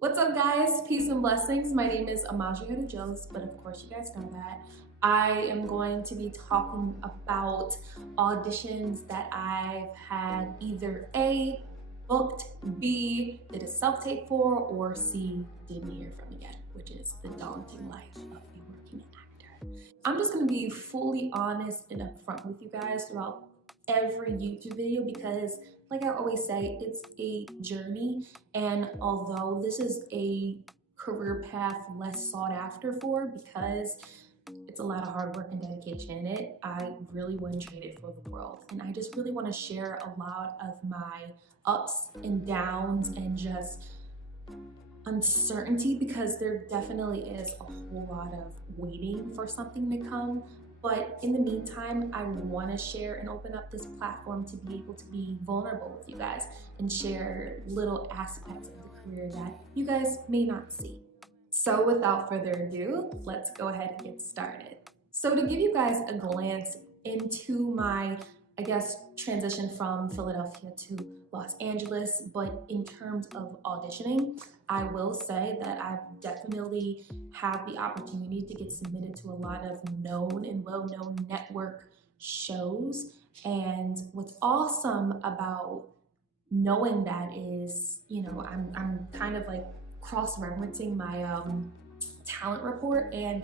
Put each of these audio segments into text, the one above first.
What's up, guys? Peace and blessings. My name is Amadriana Jones, but of course you guys know that. I am going to be talking about auditions that I've had either A, booked, B, did a self-tape for, or C, didn't hear from again, which is the daunting life of a working actor. I'm just gonna be fully honest and upfront with you guys throughout every YouTube video because, like I always say, it's a journey. And although this is a career path less sought after for because it's a lot of hard work and dedication in it, I really wouldn't trade it for the world. And I just really want to share a lot of my ups and downs and just uncertainty because there definitely is a whole lot of waiting for something to come. But in the meantime, I want to share and open up this platform to be able to be vulnerable with you guys and share little aspects of the career that you guys may not see. So without further ado, let's go ahead and get started. So to give you guys a glance into my, transition from Philadelphia to Los Angeles, but in terms of auditioning, I will say that I've definitely had the opportunity to get submitted to a lot of known and well-known network shows. And what's awesome about knowing that is, I'm kind of like cross-referencing my talent report, and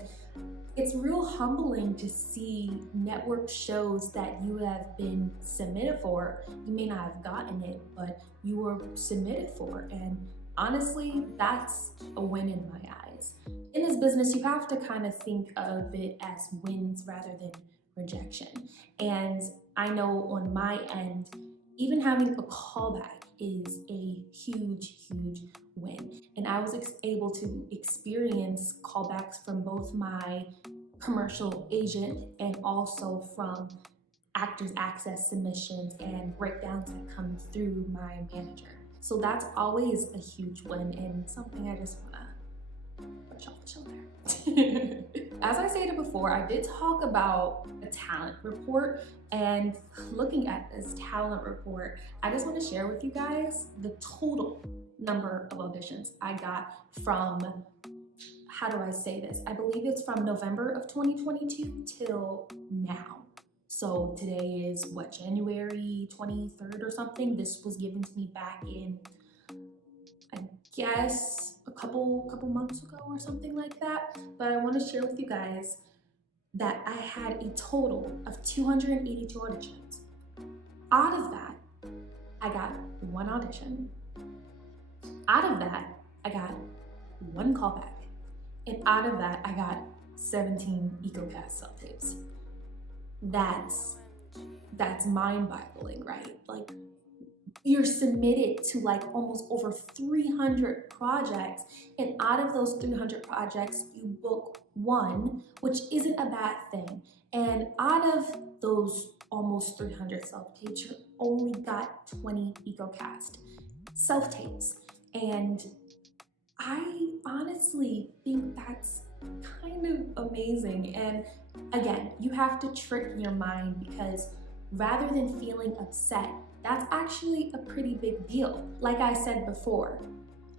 it's real humbling to see network shows that you have been submitted for. You may not have gotten it, but you were submitted for, and honestly, that's a win in my eyes. In this business, you have to kind of think of it as wins rather than rejection. And I know on my end, even having a callback is a huge win. And I was able to experience callbacks from both my commercial agent and also from Actors Access submissions and breakdowns that come through my manager. So that's always a huge win and something I just wanna brush off the shoulder. As I stated before, I did talk about a talent report, and looking at this talent report, I just want to share with you guys the total number of auditions I got from, how do I say this? I believe it's from November of 2022 till now. So today is what, January 23rd or something? This was given to me back in, I guess, a couple months ago or something like that. But I want to share with you guys that I had a total of 282 auditions. Out of that, I got one audition. Out of that, I got one callback. And out of that, I got 17 EcoCast self-tapes. That's mind-boggling, right? Like, you're submitted to like almost over 300 projects, and out of those 300 projects, you book one, which isn't a bad thing. And out of those almost 300 self-tapes, you only got 20 EcoCast self-tapes. And I honestly think that's kind of amazing. And again, you have to trick your mind because rather than feeling upset, that's actually a pretty big deal. Like I said before,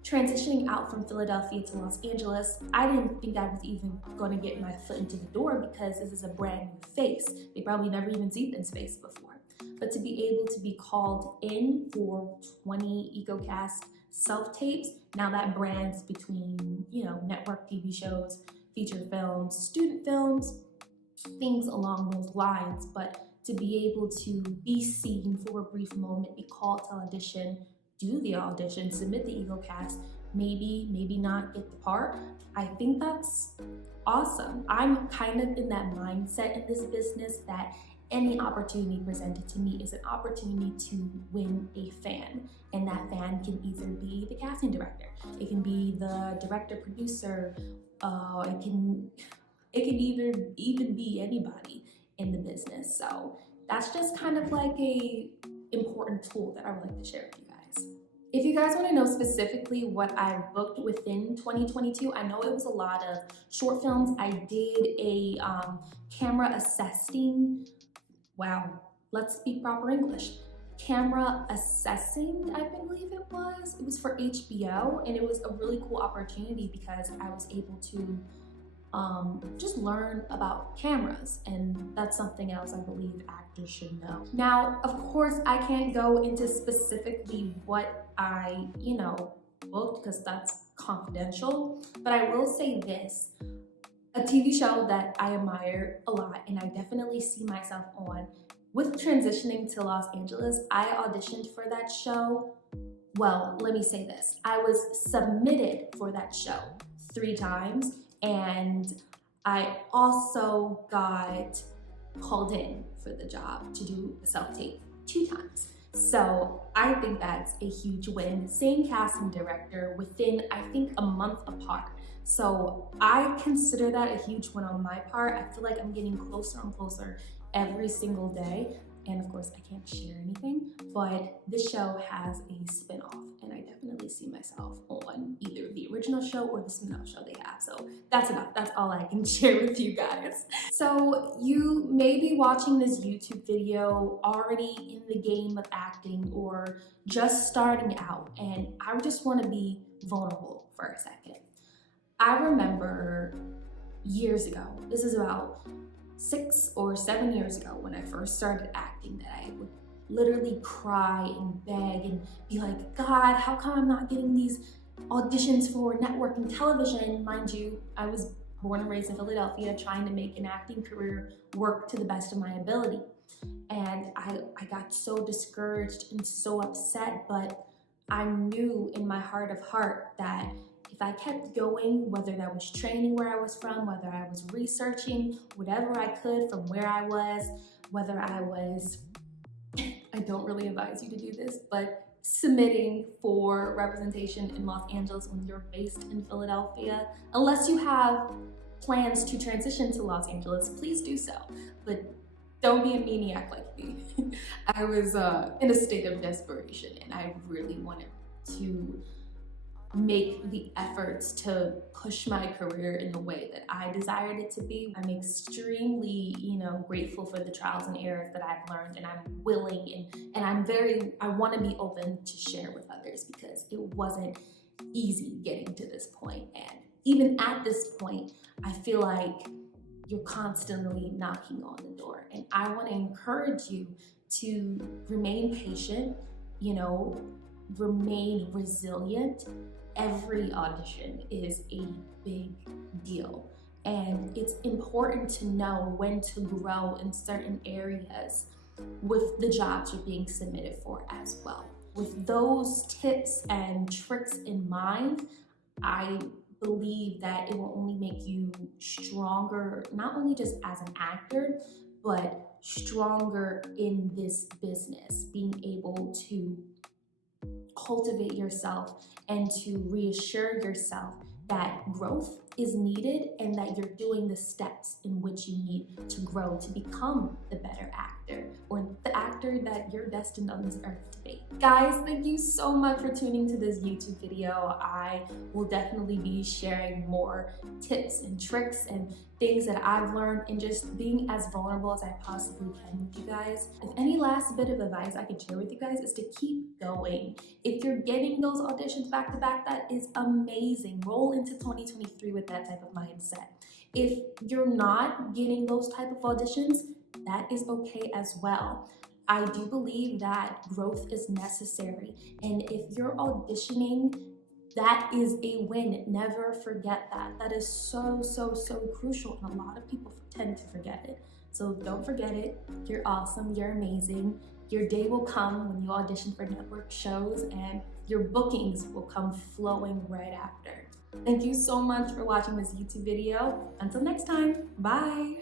transitioning out from Philadelphia to Los Angeles, I didn't think I was even going to get my foot into the door because this is a brand new face. They probably never even seen this face before. But to be able to be called in for 20 EcoCast self-tapes, now that brands between, network TV shows, feature films, student films, things along those lines, but to be able to be seen for a brief moment, be called to audition, do the audition, submit the EcoCast, maybe not get the part, I think that's awesome. I'm kind of in that mindset in this business that any opportunity presented to me is an opportunity to win a fan. And that fan can either be the casting director, it can be the director, producer, it can even be anybody in the business. So that's just kind of like a important tool that I would like to share with you guys. If you guys want to know specifically what I booked within 2022, I know it was a lot of short films. I did a camera assessing, wow, let's speak proper English. camera assessing, I believe it was. It was for HBO, and it was a really cool opportunity because I was able to just learn about cameras, and that's something else I believe actors should know. Now, of course, I can't go into specifically what I, booked because that's confidential, but I will say this. A TV show that I admire a lot and I definitely see myself on. With transitioning to Los Angeles, I auditioned for that show. Well, let me say this. I was submitted for that show 3 times, and I also got called in for the job to do the self-tape 2 times. So I think that's a huge win. Same casting director within, I think, a month apart. So I consider that a huge win on my part. I feel like I'm getting closer and closer every single day. And of course, I can't share anything, but this show has a spin-off, and I definitely see myself on either the original show or the spin-off show they have. So that's enough. That's all I can share with you guys. So you may be watching this YouTube video already in the game of acting or just starting out, and I just want to be vulnerable for a second. I remember years ago, this is about 6 or 7 years ago when I first started acting, that I would literally cry and beg and be like, God, how come I'm not getting these auditions for network and television? Mind you, I was born and raised in Philadelphia, trying to make an acting career work to the best of my ability. And I got so discouraged and so upset, but I knew in my heart of heart that if I kept going, whether that was training where I was from, whether I was researching whatever I could from where I was, whether I was, I don't really advise you to do this, but submitting for representation in Los Angeles when you're based in Philadelphia, unless you have plans to transition to Los Angeles, please do so. But don't be a maniac like me. I was in a state of desperation, and I really wanted to make the efforts to push my career in the way that I desired it to be. I'm extremely, grateful for the trials and errors that I've learned, and I'm willing and I want to be open to share with others, because it wasn't easy getting to this point. And even at this point, I feel like you're constantly knocking on the door. And I want to encourage you to remain patient, remain resilient. Every audition is a big deal. And it's important to know when to grow in certain areas with the jobs you're being submitted for as well. With those tips and tricks in mind, I believe that it will only make you stronger, not only just as an actor, but stronger in this business, being able to cultivate yourself and to reassure yourself that growth is needed and that you're doing the steps in which you need to grow to become the better actor, or the actor that you're destined on this earth to be. Guys, thank you so much for tuning to this YouTube video. I will definitely be sharing more tips and tricks and things that I've learned, and just being as vulnerable as I possibly can with you guys. If any last bit of advice I can share with you guys is to keep going. If you're getting those auditions back to back, that is amazing. Roll into 2023 with that type of mindset. If you're not getting those type of auditions, that is okay as well. I do believe that growth is necessary, and if you're auditioning, that is a win. Never forget that. That is so, so, so crucial, and a lot of people tend to forget it. So don't forget it. You're awesome. You're amazing. Your day will come when you audition for network shows, and your bookings will come flowing right after. Thank you so much for watching this YouTube video. Until next time, bye.